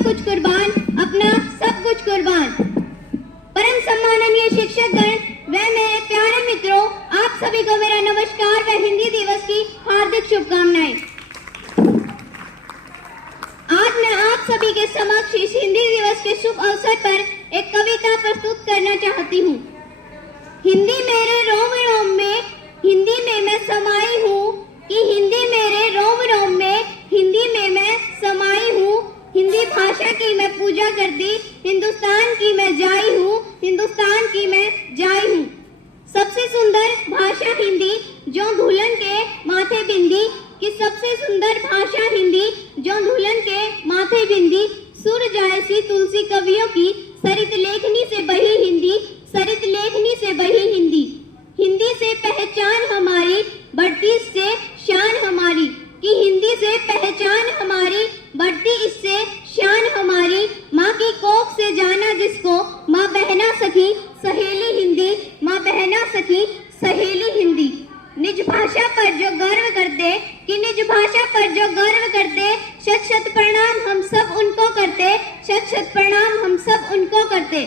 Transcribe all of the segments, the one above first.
सब कुछ कुर्बान, अपना सब कुछ कुर्बान। परम सम्माननीय शिक्षकगण व मेरे प्यारे मित्रों, आप सभी को मेरा नमस्कार व हिंदी दिवस की हार्दिक शुभकामनाएं। आज मैं आप सभी के समक्ष इस हिंदी दिवस के शुभ अवसर पर एक कविता प्रस्तुत करना चाहती हूँ। हिंदी मेरे रोम रोम में, हिंदी में मैं समाई हूँ, कि हिंदी मेरे रोम रोम में, हिंदी में मैं समाई हूँ। हिंदी भाषा की मैं पूजा करती, हिंदुस्तान की मैं जाई हूँ, हिंदुस्तान की मैं जाई हूँ। सबसे सुंदर भाषा हिंदी, जो दुल्हन के माथे बिंदी, कि सबसे सुंदर भाषा हिंदी, जो दुल्हन के माथे बिंदी। सुर जाए सी तुलसी कवियों की, सरित लेखनी से बही हिंदी, सरित लेखनी से बही हिंदी। हिंदी से पहचान हमारी, बढ़ती इससे शान हमारी, कि हिंदी से पहचान हमारी, बढ़ती इससे शान हमारी। माँ की कोख से जाना जिसको, माँ बहना सखी सहेली हिंदी, माँ बहना सखी सहेली हिंदी। निज भाषा पर जो गर्व करते, कि निज भाषा पर जो गर्व करते, शत शत प्रणाम हम सब उनको करते, शत शत प्रणाम हम सब उनको करते।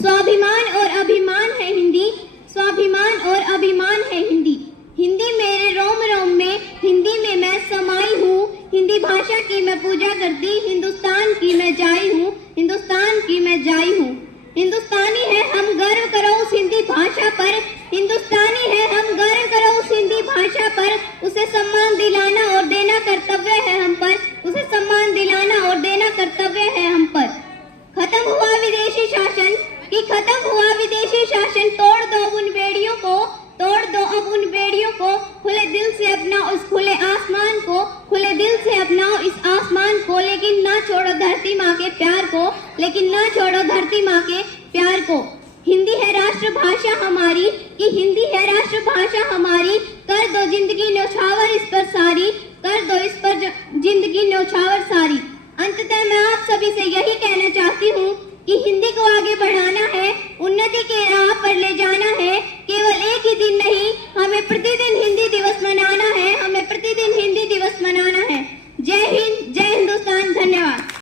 स्वाभिमान और अभिमान है हिंदी, स्वाभिमान और अभिमान है हिंदी। हिंदी मेरे रोम रोम में, हिंदी में मैं समाई हूँ। हिंदी भाषा की मैं पूजा करती, हिंदुस्तान की मैं जाई हूँ, हिंदुस्तान की मैं जाई हूँ। हिंदुस्तानी है हम, गर्व करो उस हिंदी भाषा पर, हिंदुस्तानी है हम, गर्व करो उस हिंदी भाषा पर। उसे सम्मान दिलाना और देना कर्तव्य है हम पर, उसे सम्मान दिलाना और देना कर्तव्य है हम पर। खत्म हुआ विदेशी शासन, कि खत्म हुआ विदेशी शासन। तोड़ दो उन बेड़ियों को, तोड़ दो अब उन बेड़ियों को। खुले दिल से अपनाओ उस खुले आसमान को, खुले दिल से अपनाओ इस आसमान को। लेकिन ना छोड़ो धरती माँ के प्यार को, लेकिन ना छोड़ो धरती माँ के प्यार को। हिंदी है राष्ट्रभाषा हमारी, कि हिंदी है राष्ट्रभाषा हमारी। कर दो जिंदगी न्यौछावर इस पर सारी,